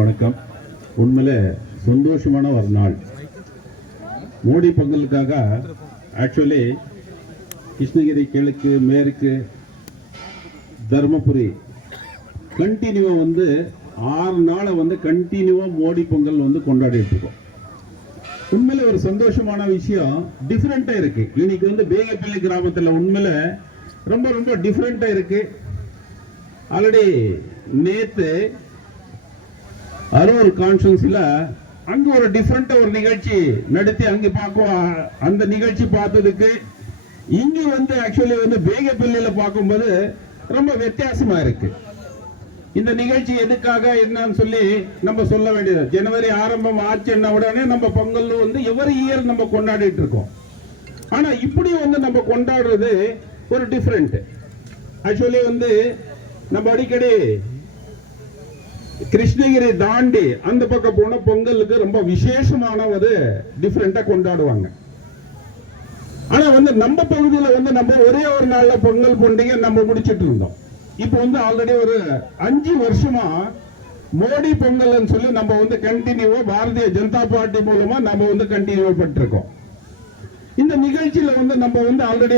வணக்கம். உண்மையிலே சந்தோஷமான ஒரு நாள். மோடி பொங்கலுக்காக ஆக்சுவலி கிருஷ்ணகிரி கிழக்கு மேற்கு தர்மபுரி கண்டினியூவா 6 நாளை கண்டினியூவா மோடி பொங்கல் கொண்டாடிட்டு இருக்கோம். உண்மையில ஒரு சந்தோஷமான விஷயம் டிஃப்ரெண்டா இருக்கு. இன்னைக்கு பேகப்பள்ளி கிராமத்தில் உண்மையில ரொம்ப ரொம்ப டிஃப்ரெண்டா இருக்கு. ஆல்ரெடி நேத்து அரூர் கான்ஃபரன்ஸ்ல அங்க ஒரு டிஃப்ரெண்டா ஒரு நிகழ்ச்சி நடத்தி அங்க பார்க்கும். அந்த நிகழ்ச்சி பார்த்ததுக்கு இங்க ஆக்சுவலி பேகப்பள்ளியில பார்க்கும்போது ரொம்ப வித்தியாசமா இருக்கு. இந்த நிகழ்ச்சி எதுக்காக என்னன்னு சொல்லி நம்ம சொல்ல வேண்டியது. ஜனவரி ஆரம்பம் ஆச்சுன்னா உடனே நம்ம பொங்கல் எவரி இயர் நம்ம கொண்டாடிட்டு இருக்கோம். ஆனா இப்படி நம்ம கொண்டாடுறது ஒரு டிஃப்ரெண்ட். ஆக்சுவலி நம்ம அடிக்கடி கிருஷ்ணகிரி தாண்டி அந்த பக்கம் போன பொங்கலுக்கு ரொம்ப விசேஷமான ஒரு டிஃப்ரெண்டா கொண்டாடுவாங்க. ஆனா நம்ம பகுதியில் நம்ம ஒரே ஒரு நாள்ல பொங்கல் பண்டிகை நம்ம முடிச்சிட்டு இருந்தோம். இப்போ ஆல்ரெடி ஒரு 5 வருஷமா மோடி பொங்கல் சொல்லி நம்ம கண்டினியூவா பாரதிய ஜனதா பார்ட்டி மூலமா நம்ம கண்டினியூ பண்ணிட்டு இருக்கோம். இந்த நிகழ்ச்சியில நம்ம ஆல்ரெடி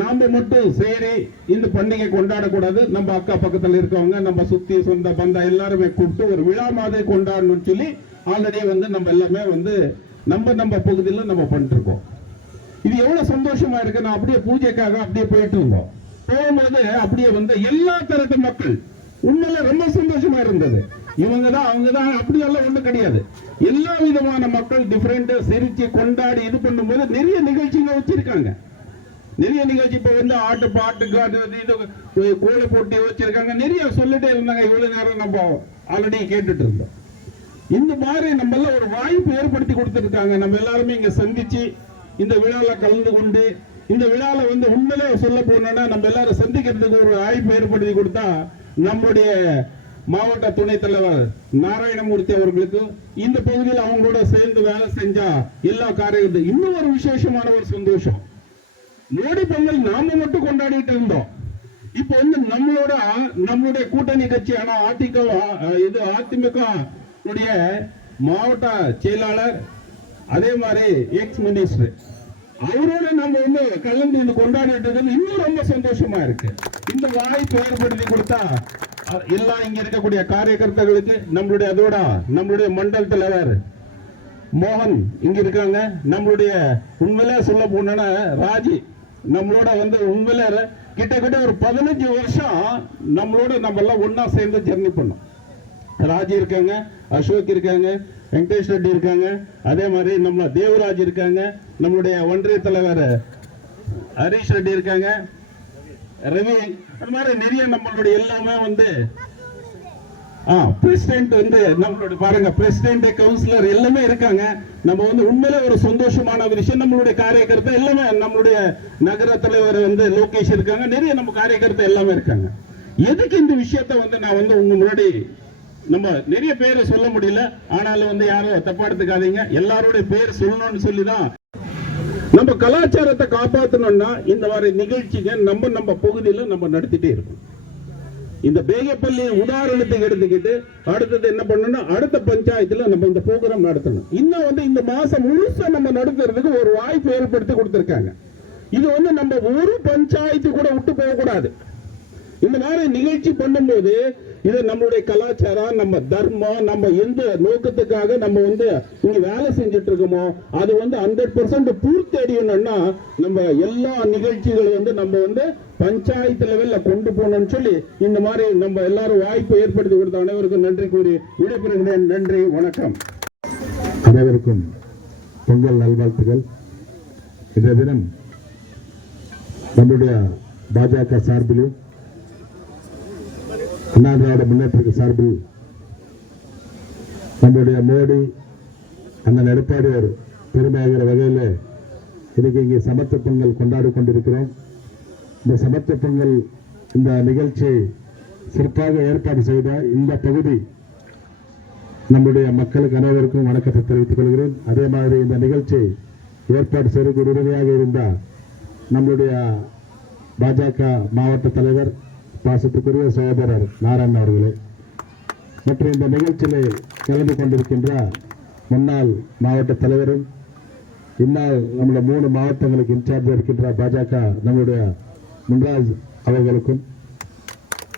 நாம மட்டும் சரி இந்த பண்டிகை கொண்டாடக்கூடாது, நம்ம அக்கா பக்கத்துல இருக்கவங்க நம்ம சுத்தி சொந்த பந்தா எல்லாருமே கூப்பிட்டு ஒரு விழா மாதிரி கொண்டாடணும்னு சொல்லி ஆல்ரெடி நம்ம எல்லாமே நம்ம பகுதியில் நம்ம பண்ணிட்டு இருக்கோம். இது எவ்வளவு சந்தோஷமா இருக்கு. நான் அப்படியே பூஜைக்காக அப்படியே போயிட்டு இருந்தோம். போகும்போது அப்படியே எல்லா தரப்பு மக்கள் உண்மையில ரொம்ப சந்தோஷமா இருந்தது. இவங்கதான் அவங்கதான் அப்படி எல்லாம் ஒண்ணு கிடையாது. எல்லா விதமான மக்கள் டிஃபரெண்ட் சிரிச்சு கொண்டாடி இது பண்ணும்போது நிறைய நிகழ்ச்சிகள் வச்சிருக்காங்க. நிறைய நிகழ்ச்சி இப்ப ஆட்டு பாட்டு கோழி போட்டி வச்சிருக்காங்க. நிறைய சொல்லிட்டே இருந்தாங்க. இவ்வளவு நேரம் நம்ம ஆல்ரெடி கேட்டுட்டு இருந்தோம். இந்த மாதிரி நம்ம எல்லாம் ஒரு வாய்ப்பு ஏற்படுத்தி கொடுத்துருக்காங்க. நம்ம எல்லாருமே இங்க சந்திச்சு இந்த விழால கலந்து கொண்டு இந்த விழால உண்மையிலே சொல்ல போனோம்னா நம்ம எல்லாரும் சந்திக்கிறதுக்கு ஒரு வாய்ப்பு ஏற்படுத்தி கொடுத்தா நம்முடைய மாவட்ட துணைத் தலைவர் நாராயணமூர்த்தி அவர்களுக்கு இந்த பகுதியில் அவங்களோட சேர்ந்து வேலை செஞ்சா எல்லா காரியங்களும் இன்னும் ஒரு விசேஷமான ஒரு சந்தோஷம். மோடி பொங்கல் நாம மட்டும் கொண்டாடிட்டு இருந்தோம். இப்போ நம்மளுடைய கூட்டணி கட்சியான அதிமுக மாவட்ட செயலாளர் அதே மாதிரி எக்ஸ் மினிஸ்டர் அவரோட நம்ம கலந்து கொண்டாடிட்டு இன்னும் ரொம்ப சந்தோஷமா இருக்கு. இந்த வாய்ப்பு ஏற்படுத்தி கொடுத்தா எல்லாம் இங்க இருக்கக்கூடிய காரியகர்த்தாக்களுக்கு நம்மளுடைய மண்டல் தலைவர் மோகன் இங்க இருக்காங்க. நம்மளுடைய உண்மையிலே சொல்ல போனா ராஜி நம்மளோட உண்மையில கிட்டத்தட்ட ஒரு 15 வருஷம் நம்மளோட நம்ம எல்லாம் ஒன்னா சேர்ந்து ஜெர்னி பண்ணோம். ராஜி இருக்காங்க, அசோக் இருக்காங்க, வெங்கடேஷ் ரெட்டி இருக்காங்க, அதே மாதிரி நம்ம தேவராஜ் இருக்காங்க, நம்மளுடைய ஒன்றிய தலைவர் ஹரீஷ் ரெட்டி இருக்காங்க, ரவி, அது மாதிரி நிறைய நம்மளுடைய எல்லாமே பிரசிடென்ட் நம்மளுடைய பாருங்க பிரசிடென்ட் கவுன்சிலர் எல்லாமே இருக்காங்க. நம்ம உண்மையிலே ஒரு சந்தோஷமான விஷயம். நம்மளுடைய காரியகர்த்தா எல்லாமே நம்மளுடைய நகர தலைவர் லோகேஷ் இருக்காங்க. நிறைய நம்ம காரியகர்த்தா எல்லாமே இருக்காங்க. எதுக்கு இந்த விஷயத்த நான் உங்க முன்னாடி நம்ம நிறைய பேரை சொல்ல முடியல. ஆனாலும் யாரும் தப்பா எடுத்துக்காதீங்க. எல்லாருடைய பேர் சொல்லணும்னு சொல்லிதான் நம்ம கலாச்சாரத்தை காப்பாற்றணும்னா இந்த மாதிரி நிகழ்ச்சிங்க நம்ம பகுதியில் நம்ம நடத்திட்டே இருக்கோம். இந்த பேகப்பள்ளி உதாரணத்தை எடுத்துக்கிட்டு அடுத்தது என்ன பண்ணணும், அடுத்த பஞ்சாயத்துல நம்ம இந்த ப்ரோக்ராம் நடத்தணும். இன்னும் இந்த மாசம் முழுசா நம்ம நடத்துறதுக்கு ஒரு வாய்ப்பு ஏற்படுத்தி கொடுத்திருக்காங்க. இது நம்ம ஒரு பஞ்சாயத்து கூட விட்டு போக கூடாது. இந்த மாதிரி நிகழ்ச்சி பண்ணும்போது இது நம்மளுடைய கலாச்சாரம், நம்ம தர்மம், நம்ம எந்த நோக்கத்துக்காக நம்ம இங்க வேலை செஞ்சுட்டு இருக்கோமோ அது 100% பூர்த்தி அடையணும்னா நம்ம எல்லா நிகழ்ச்சிகளும் நம்ம பஞ்சாயத்து லெவல்ல கொண்டு போகணும்னு சொல்லி இந்த மாதிரி நம்ம எல்லாரும் வாய்ப்பு ஏற்படுத்தி கொடுத்த அனைவருக்கும் நன்றி கூறி விடைபெறுகிறேன். நன்றி, வணக்கம். அனைவருக்கும் பொங்கல் நல்வாழ்த்துகள். இந்த தினம் நம்முடைய பாஜக சார்பிலும் அண்ணா திராவிட முன்னேற்ற சார்பில் நம்முடைய மோடி அண்ணன் எடப்பாடியார் பெருமையாகிற வகையில் இன்னைக்கு இங்கே சமத்துவ பொங்கல் கொண்டாடி கொண்டிருக்கிறோம். இந்த சமத்துவ பொங்கல் இந்த நிகழ்ச்சியை சிறப்பாக ஏற்பாடு செய்த இந்த பகுதி நம்முடைய மக்களுக்கு அனைவருக்கும் வணக்கத்தை தெரிவித்துக் கொள்கிறேன். அதே மாதிரி இந்த நிகழ்ச்சி ஏற்பாடு செய்து உறுதியாக இருந்த நம்முடைய பாஜக மாவட்ட தலைவர் பாசத்துக்குரிய சகோதரர் நாராயணன் அவர்களே மற்றும் இந்த நிகழ்ச்சியிலே கலந்து கொண்டிருக்கின்ற முன்னாள் மாவட்ட தலைவரும் இந்நாள் நம்முடைய 3 மாவட்டங்களுக்கு இன்சார்ஜ் இருக்கின்ற பாஜக நம்முடைய முன்ராஜ் அவர்களுக்கும்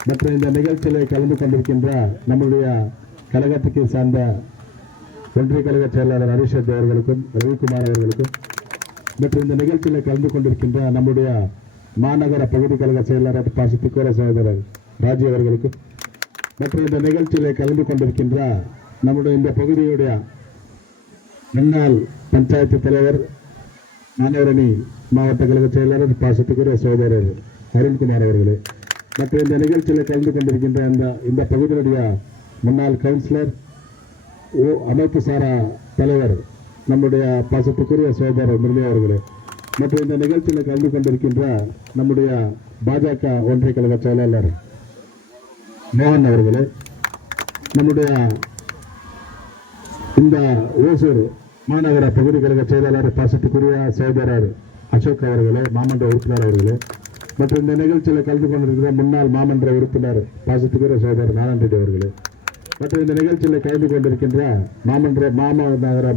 மற்றும் இந்த நிகழ்ச்சியில் கலந்து கொண்டிருக்கின்ற நம்முடைய கழகத்துக்கு சார்ந்த ஒன்றிய கழக செயலாளர் ஹரிஷத் அவர்களுக்கும் ரவிக்குமார் அவர்களுக்கும் மற்றும் இந்த நிகழ்ச்சியில் கலந்து கொண்டிருக்கின்ற நம்முடைய மாநகர பகுதி கழக செயலாளர் பாசத்துக்குரிய சகோதரர் ராஜி அவர்களுக்கும் மற்றும் இந்த நிகழ்ச்சியில் கலந்து கொண்டிருக்கின்ற நம்முடைய இந்த பகுதியுடைய முன்னாள் பஞ்சாயத்து தலைவர் மாநகரணி மாவட்ட கழக செயலாளர் பாசத்துக்குரிய சகோதரர் அருண்குமார் அவர்களே மற்றும் இந்த நிகழ்ச்சியில் கலந்து கொண்டிருக்கின்ற இந்த பகுதியுடைய முன்னாள் கவுன்சிலர் அமைப்பு சாரா தலைவர் நம்முடைய பாசத்துக்குரிய சகோதரர் முரளி அவர்களே மற்றும் இந்த நிகழ்ச்சியில் கலந்து கொண்டிருக்கின்ற நம்முடைய பாஜக ஒன்றிய கழக செயலாளர் மோகன் அவர்களே நம்முடைய இந்த ஓசூர் மாநகர பகுதி கழக செயலாளர் பாசத்துக்குரிய சகோதரர் அசோக் அவர்களே மாமன்ற உறுப்பினர் அவர்களே மற்றும் இந்த நிகழ்ச்சியில் கலந்து கொண்டிருக்கிற முன்னாள் மாமன்ற உறுப்பினர் பாசத்துக்குரிய சகோதரர் நாராயண ரெட்டி அவர்களே மற்றும் இந்த நிகழ்ச்சியில் கலந்து கொண்டிருக்கின்ற மாநகர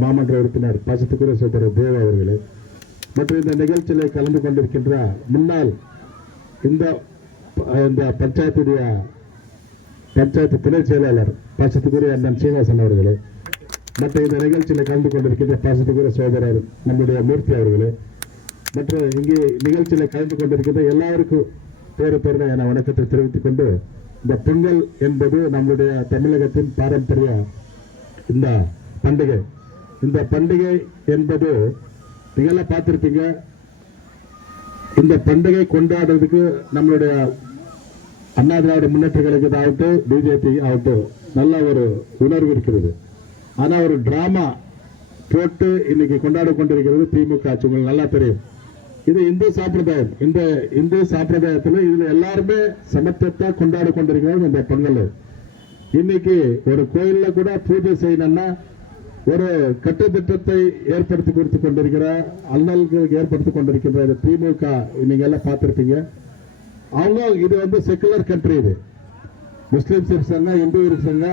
மாமன்ற உறுப்பினர் பாசத்துக்குரிய சகோதரர் தேவ அவர்களே மற்றும் இந்த நிகழ்ச்சியில் கலந்து கொண்டிருக்கின்ற முன்னாள் இந்த பஞ்சாயத்து துணை செயலாளர் பாசத்துக்குரிய அண்ணன் சீனிவாசன் அவர்களே மற்றும் இந்த நிகழ்ச்சியில் கலந்து கொண்டிருக்கின்ற பாசத்துக்குரிய சகோதரர் நம்முடைய மூர்த்தி அவர்களே மற்றும் இங்கே நிகழ்ச்சியில் கலந்து கொண்டிருக்கின்ற எல்லாருக்கும் பேர என வணக்கத்தை தெரிவித்துக் கொண்டு இந்த பொங்கல் என்பது நம்முடைய தமிழகத்தின் பாரம்பரிய இந்த பண்டிகை என்பது நீங்கெல்லாம் பார்த்திருப்பீங்க. இந்த பண்டிகை கொண்டாடுறதுக்கு நம்மளுடைய அண்ணா திராவிட முன்னேற்ற கழகத்தை ஆகட்டும் பிஜேபி ஆகட்டும் நல்ல ஒரு உணர்வு இருக்கிறது. ஆனா ஒரு டிராமா போட்டு இன்னைக்கு கொண்டாடி கொண்டிருக்கிறது திமுக ஆட்சி. உங்களுக்கு நல்லா தெரியும். இது இந்து சாம்பிரதாயம். இந்த இந்து சாம்பிரதாயத்தில் இதுல எல்லாருமே சமத்துவத்தை கொண்டாடி கொண்டிருக்கிறது. இந்த பொங்கல் இன்னைக்கு ஒரு கோயில்ல கூட பூஜை செய்யணும்னா ஒரு கட்டுத்திட்டத்தை ஏற்படுத்தி கொடுத்து கொண்டிருக்கிற அல்லல்களுக்கு ஏற்படுத்தி கொண்டிருக்கின்ற திமுக நீங்க எல்லாம் பார்த்திருப்பீங்க. அவங்க இது செக்குலர் கண்ட்ரி. இது முஸ்லிம்ஸ் இருக்காங்க, இந்து இருக்காங்க,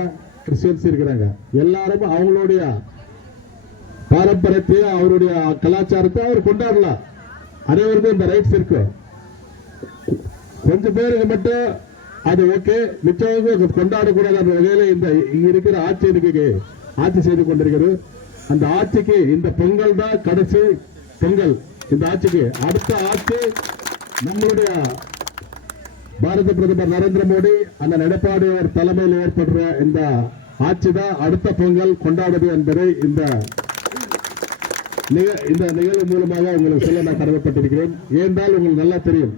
கிறிஸ்டியன்ஸ் இருக்கிறாங்க. எல்லாரும் அவங்களுடைய பாரம்பரியத்தை அவருடைய கலாச்சாரத்தை அவர் கொண்டாடலாம். அனைவருக்கும் இந்த ரைட்ஸ் இருக்கு. கொஞ்சம் பேருக்கு மட்டும் அது ஓகே, மிச்சவங்க கொண்டாடக்கூடாத வகையில இந்த இங்க இருக்கிற ஆட்சி செய்து கொண்டிருக்கிறது. அந்த ஆட்சிக்கு இந்த பொங்கல் தான் கடைசி பொங்கல். இந்த ஆட்சிக்கு அடுத்த ஆட்சி நம்மளுடைய பாரத பிரதமர் நரேந்திர மோடி அந்த எடப்பாடி தலைமையில் ஏற்படுற இந்த ஆட்சி தான் அடுத்த பொங்கல் கொண்டாடுது என்பதை இந்த நிகழ்வு மூலமாக உங்களுக்கு சொல்ல நான் கடமைப்பட்டிருக்கிறேன். ஏனென்றால் உங்களுக்கு நல்லா தெரியும்,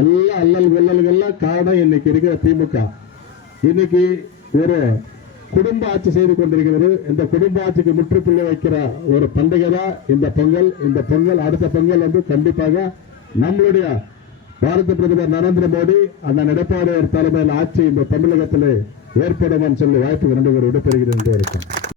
எல்லா அல்லல்கள்லாம் காரணம் இன்னைக்கு இருக்கிற திமுக. இன்னைக்கு ஒரு குடும்ப ஆட்சி செய்து கொண்டிருக்கிறது. இந்த குடும்ப ஆட்சிக்கு முற்றுப்புள்ளி வைக்கிற ஒரு பண்டிகை தான் இந்த பொங்கல். இந்த பொங்கல் அடுத்த பொங்கல் கண்டிப்பாக நம்மளுடைய பாரத பிரதமர் நரேந்திர மோடி அந்த எடப்பாடி தலைமையில் ஆட்சி இந்த தமிழகத்தில் ஏற்படும் சொல்லி வாய்ப்பு 2 பேர் விடைபெறுகிறேன் என்று இருக்கும்.